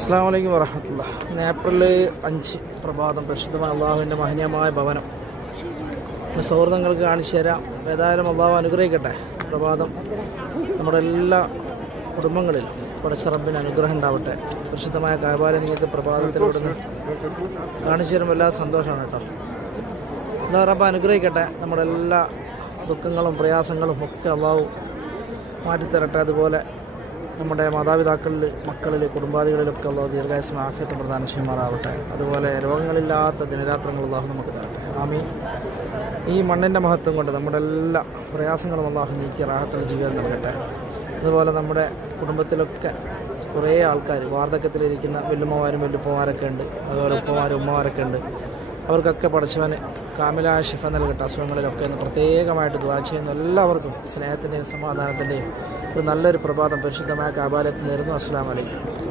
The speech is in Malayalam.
അസ്സാം വലൈക്കും വറഹമുല്ല ഏപ്രിൽ അഞ്ച് പ്രഭാതം. പരിശുദ്ധമായ അള്ളാഹുവിന്റെ മഹനീയമായ ഭവനം. സൗഹൃദങ്ങൾക്ക് കാണിച്ചു തരാം. ഏതായാലും അള്ളാഹു അനുഗ്രഹിക്കട്ടെ. പ്രഭാതം നമ്മുടെ എല്ലാ കുടുംബങ്ങളിലും പടച്ചറബിന് അനുഗ്രഹം ഉണ്ടാവട്ടെ. പരിശുദ്ധമായ കായബാല നിങ്ങൾക്ക് പ്രഭാതത്തിലൂടെ കാണിച്ചു തരുമ്പോൾ എല്ലാ സന്തോഷമാണ് കേട്ടോ. എന്താ റബ്ബ് അനുഗ്രഹിക്കട്ടെ. നമ്മുടെ എല്ലാ ദുഃഖങ്ങളും പ്രയാസങ്ങളും ഒക്കെ അള്ളാഹു മാറ്റിത്തരട്ടെ. അതുപോലെ നമ്മുടെ മാതാപിതാക്കളിൽ മക്കളിൽ കുടുംബാദികളിലൊക്കെ ഉള്ള ദീർഘായുസം ആഫ്യത്തെ പ്രധാന ചെയ്യുമാറാവട്ടെ. അതുപോലെ രോഗങ്ങളില്ലാത്ത ദിനരാത്രങ്ങൾ അള്ളാഹു നമുക്ക് തരട്ടെ. ആമീൻ. ഈ മണ്ണിന്റെ മഹത്വം കൊണ്ട് നമ്മുടെ എല്ലാ പ്രയാസങ്ങളും അള്ളാഹു നീക്കി റാഹത്തുള്ള ജീവിതം നൽകട്ടെ. അതുപോലെ നമ്മുടെ കുടുംബത്തിലൊക്കെ കുറേ ആൾക്കാർ വാർദ്ധക്യത്തിലിരിക്കുന്ന വല്ലുമ്മമാരും വല്ലുപ്പമാരൊക്കെ ഉണ്ട്. അതുപോലെ ഉപ്പമാരും ഉമ്മമാരൊക്കെ ഉണ്ട്. അവർക്കൊക്കെ പഠിച്ചവന് കാമിലായ ഷിഫ നൽകട്ടെ അസുഖങ്ങളിലൊക്കെ എന്ന് പ്രത്യേകമായിട്ട് ദ്വാ ചെയ്യുന്ന എല്ലാവർക്കും സ്നേഹത്തിന്റെയും സമാധാനത്തിന്റെയും ഒരു നല്ലൊരു പ്രഭാതം പരിശുദ്ധമായ കാബാലത്തിൽ നേരുന്നു. അസ്സാം വലൈക്കും